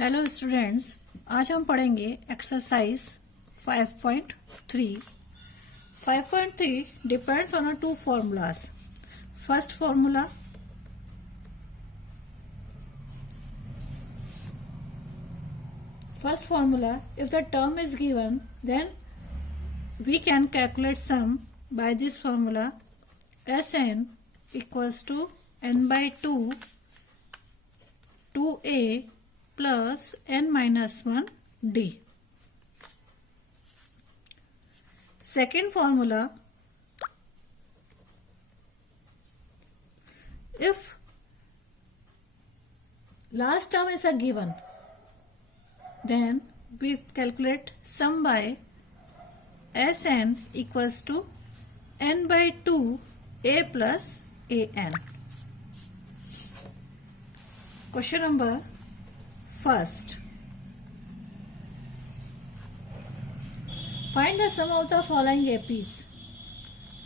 Hello students, आज हम पढ़ेंगे exercise 5.3। 5.3 depends on two formulas. First formula, if the term is given, then we can calculate sum by this formula. Sn equals to n by 2 2a plus n minus 1 d. Second formula, if last term is a given, then we calculate sum by Sn equals to n by 2 a plus an. Question number first. Find the sum of the following APs: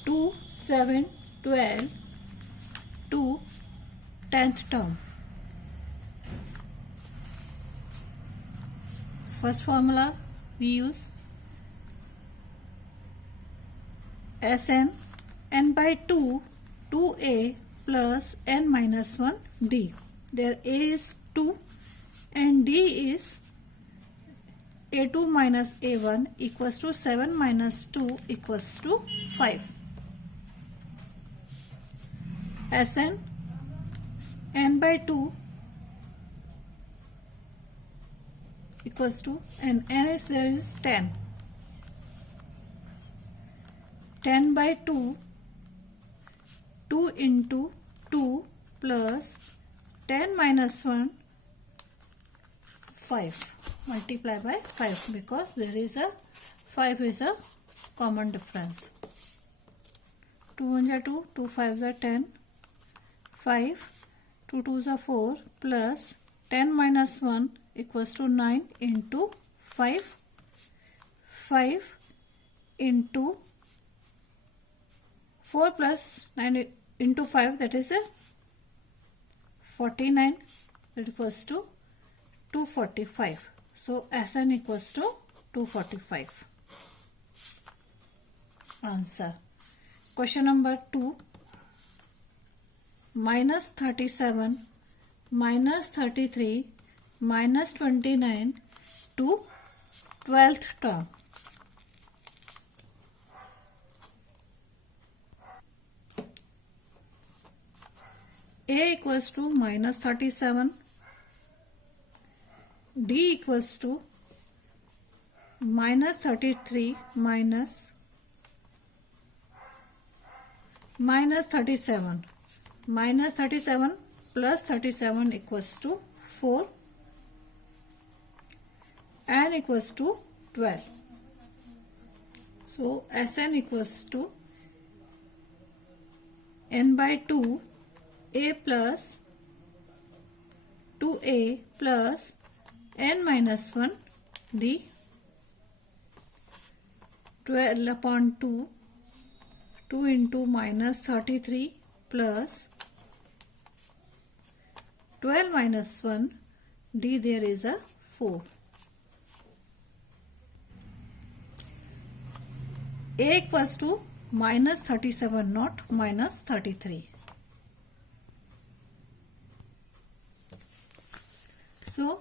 2, 7, 12, 2, 10th term. First formula we use Sn n by 2 2a plus n minus 1 d. There a is 2 and d is a2 minus a1 equals to 7 minus 2 equals to 5. Sn n by 2 equals to, and n is there is 10. 10 by 2, 2 into 2 plus 10 minus 1, 5. Multiply by 5 because there is a 5 is a common difference. 2 1 are 2, 2 5 are 10, 5, 2 2s are 4 plus 10 minus 1 equals to 9 into 5, 5 into 4 plus 9 into 5, that is a 49, that equals to 245. So Sn equals to 245. Answer. Question number 2. Minus 37 minus 33 minus 29 to 12th term. A equals to minus 37, D equals to minus 33 minus 37. Minus 37 plus 37 equals to 4. N equals to 12. So Sn equals to n by 2 a plus 2a plus n minus 1 d. 12 upon 2, 2 into minus 33 plus 12 minus 1 d, there is a 4. A equals to minus 37, not minus 33. So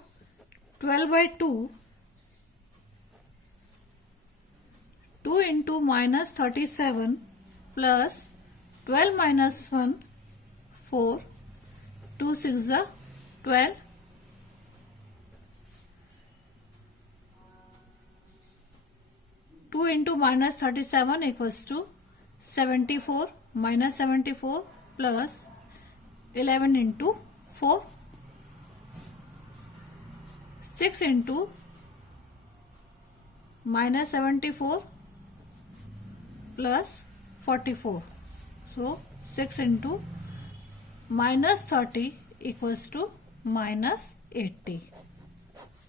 12 by 2, 2 into minus 37 plus 12 minus 1, 4, 2 6 are 12, 2 into minus 37 equals to 74, minus 74 plus 11 into 4, 6 into minus 74 plus 44. So 6 into minus 30 equals to minus 80.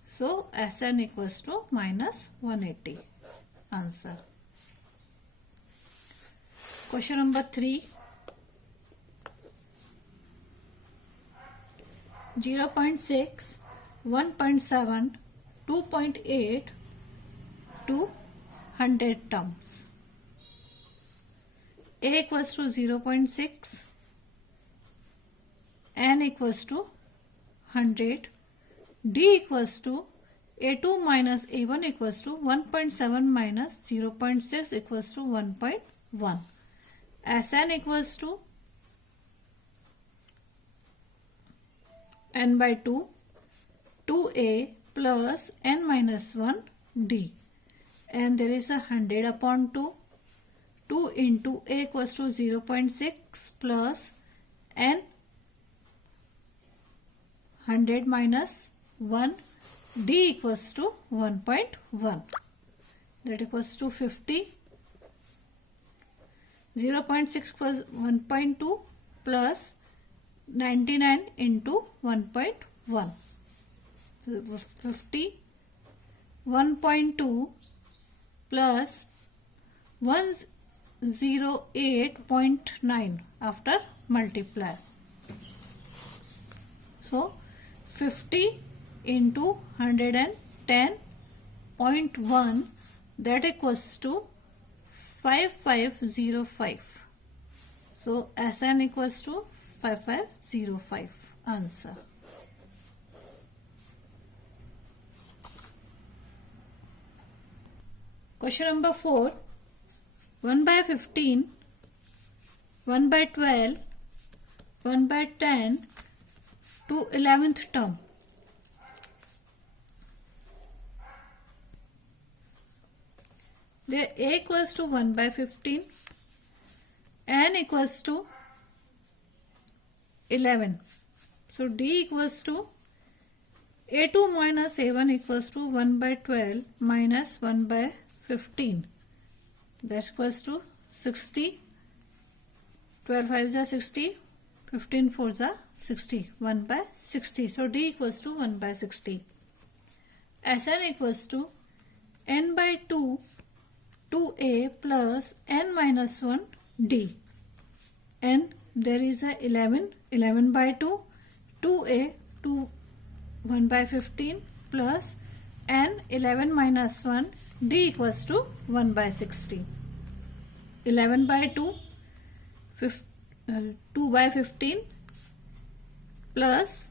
So Sn equals to minus 180. Answer. Question number 3. 0.6 1.7, 2.8 to 100 terms. A equals to 0.6, N equals to 100, D equals to A2 minus A1 equals to 1.7 minus 0.6 equals to 1.1. Sn equals to n by 2, 2a plus n minus 1 d, and there is a 100 upon 2. 2 into a equals to 0.6 plus n 100 minus 1, d equals to 1.1, that equals to 50. 0.6 plus 1.2 plus 99 into 1.1, 50. 1.2 plus 108.9 after multiply. So 50 into 110.1, that equals to 5505. So Sn equals to 5505. Answer. Question number 4. 1 by 15, 1 by 12, 1 by 10 to 11th term. There a equals to 1 by 15, n equals to 11. So d equals to a2 minus a1 equals to 1 by 12 minus 1 by 15. That equals to 60. 12 5 is 60. 15 4 is 60. 1 by 60. So d equals to 1 by 60. Sn equals to n by 2, 2a plus n minus 1 d. And there is a 11. 11 by 2, 2a, 2, 1 by 15 plus n 11 minus 1, d equals to 1 by 60. 11 by 2, 2 by 15 plus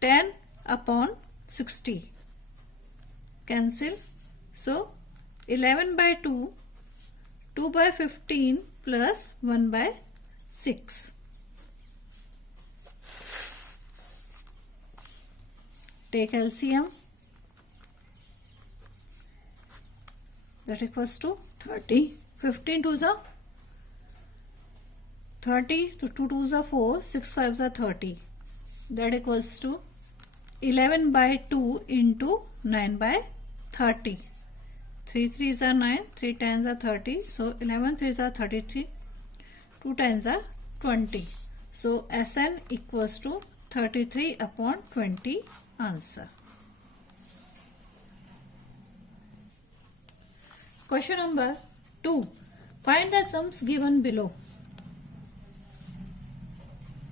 10 upon 60. Cancel. So 11 by 2, 2 by 15 plus 1 by 6. Take LCM. That equals to 30. 15 to the 30, so 2 to the 4, 6 5 the 30. That equals to 11 by 2 into 9 by 30. 3 3s are 9, 3 10s are 30. So 11 3s are 33, 2 10s are 20. So Sn equals to 33 upon 20. Answer. Question number 2. Find the sums given below.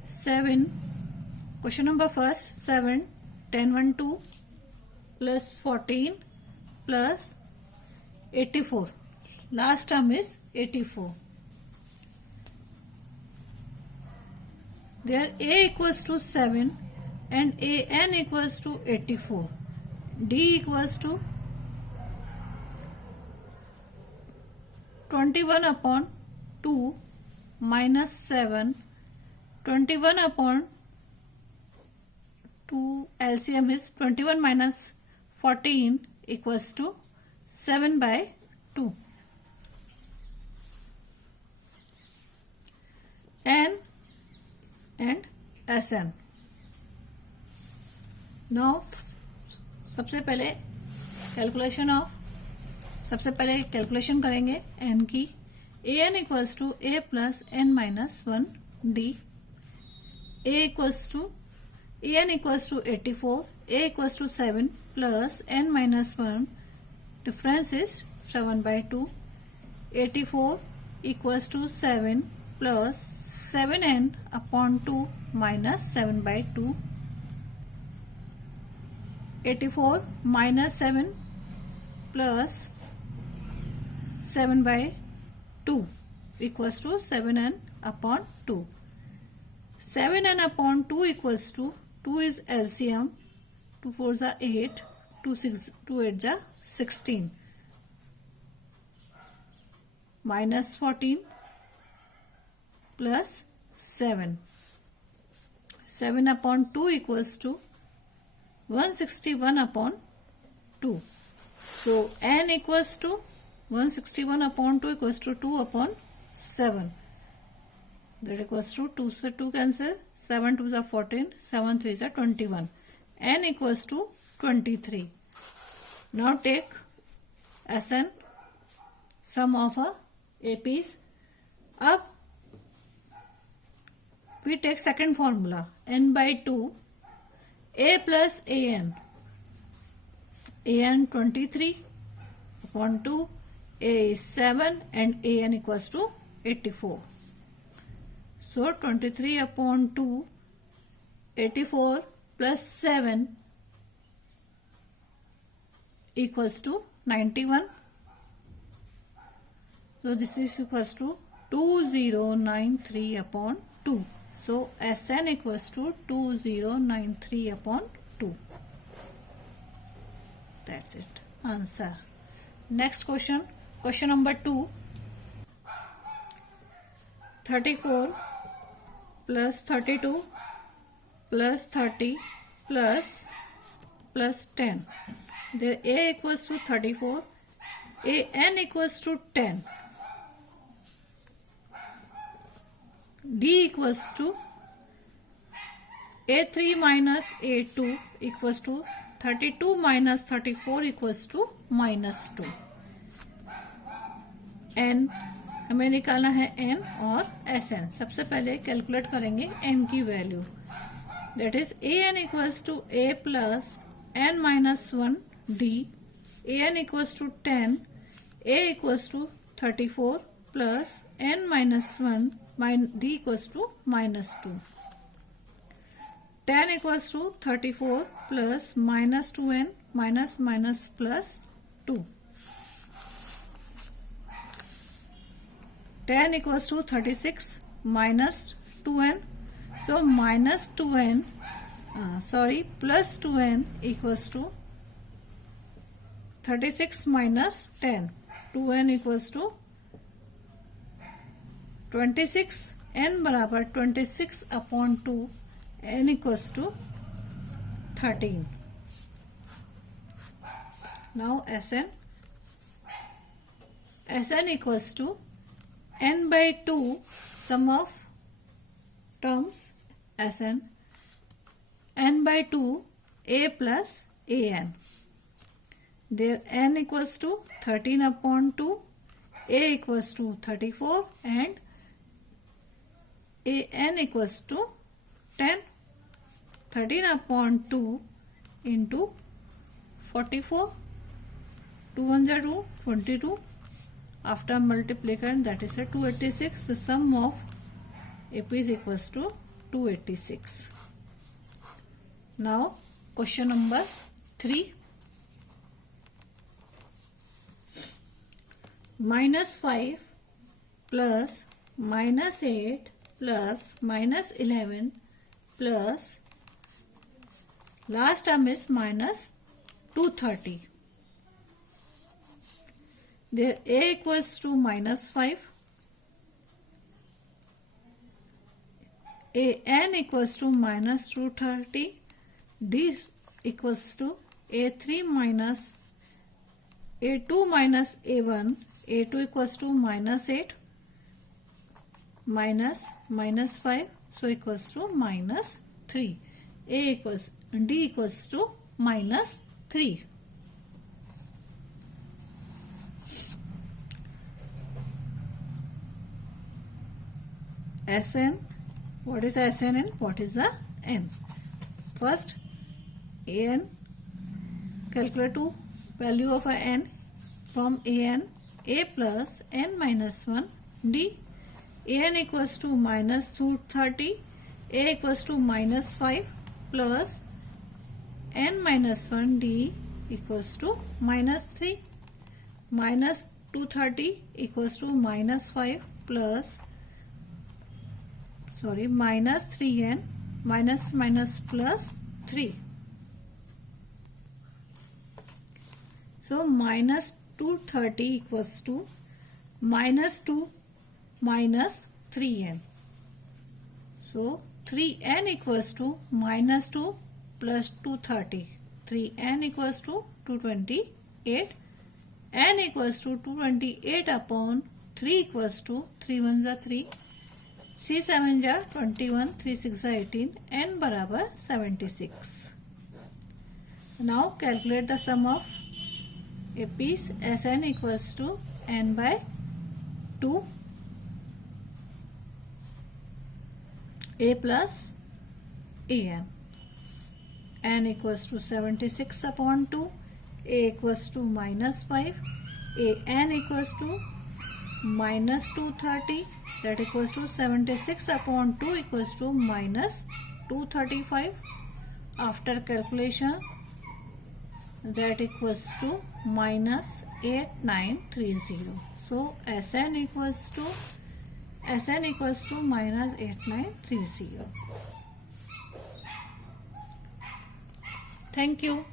7. Question number first. 7. 10 1 2 plus 14 plus 84. Last term is 84. There a equals to 7 and an equals to 84. D equals to 21 upon 2 minus 7. 21 upon 2 LCM is 21 minus 14 equals to 7 by 2. N and Sn. Now सबसे पहले calculation करेंगे n की. an equals to a plus n minus 1 d. an equals to 84. a equals to 7 plus n minus 1. Difference is 7 by 2. 84 equals to 7 plus 7n upon 2 minus 7 by 2. 84 minus 7 plus 7 by 2 equals to 7n upon 2. 7n upon 2 equals to 2 is LCM. 2 4s are 8. 2 8s are 16. Minus 14 plus 7. 7 upon 2 equals to 161 upon 2. So n equals to 161 upon 2 equals to 2 upon 7. That equals to 2 से 2 cancel. 7 2s are 14. 7 3s are 21. N equals to 23. Now take Sn, sum of APs. Up we take second formula, n by 2, a plus an. An 23 upon 2, a is 7 and an equals to 84. So 23 upon 2, 84 plus 7 equals to 91. So this is equals to 2093 upon 2. So Sn equals to 2093 upon 2. That's it. Answer. Next question. Question number 2. 34 plus 32 plus 30 plus 10. There a equals to 34. An equals to 10. D equals to A3 minus A2 equals to 32 minus 34 equals to minus 2. n हमें निकालना है n और Sn. सबसे पहले calculate करेंगे n की value. That is an equals to a plus n minus 1 d. an equals to 10. a equals to 34 plus n minus 1 d equals to minus 2. 10 equals to 34 plus minus 2n minus minus plus 2. 10 equals to 36 minus 2n. So minus 2n, plus 2n equals to 36 minus 10. 2n equals to 26. n बराबर 26 upon 2. n equals to 13. Now Sn equals to n by 2 sum of terms Sn n by 2 a plus an. There n equals to 13 upon 2, a equals to 34 and an equals to 10. 13 upon 2 into 44. 2 1s are 2, 22. After multiplication, that is a 286. The sum of AP is equals to 286. Now question number 3. Minus 5 plus minus 8 plus minus 11 plus last term is minus 230. There a equals to minus 5, an equals to minus 230, d equals to a3 minus a2 minus a1, a2 equals to minus 8 minus minus 5, so equals to minus 3. D equals to minus 3. Sn, what is Sn and what is the n? First, an, calculate to value of a n from an, a plus n minus 1 d. An equals to minus 230, a equals to minus 5 plus n minus 1 d equals to minus 3 minus 230 equals to minus 5 plus minus 3n minus plus 3. So minus 230 equals to minus 2 minus 3n. So 3n equals to minus 2 plus 230. 3n equals to 228. n equals to 228 upon 3 equals to 3 1 are 3. 3 7 are 21. 3 6 are 18. n बराबर 76. Now calculate the sum of a piece. Sn equals to n by 2 a plus an. n equals to 76 upon 2. A equals to minus 5. An equals to minus 230. That equals to 76 upon 2 equals to minus 235. After calculation, that equals to minus 8930. So Sn equals to minus 8930. Thank you.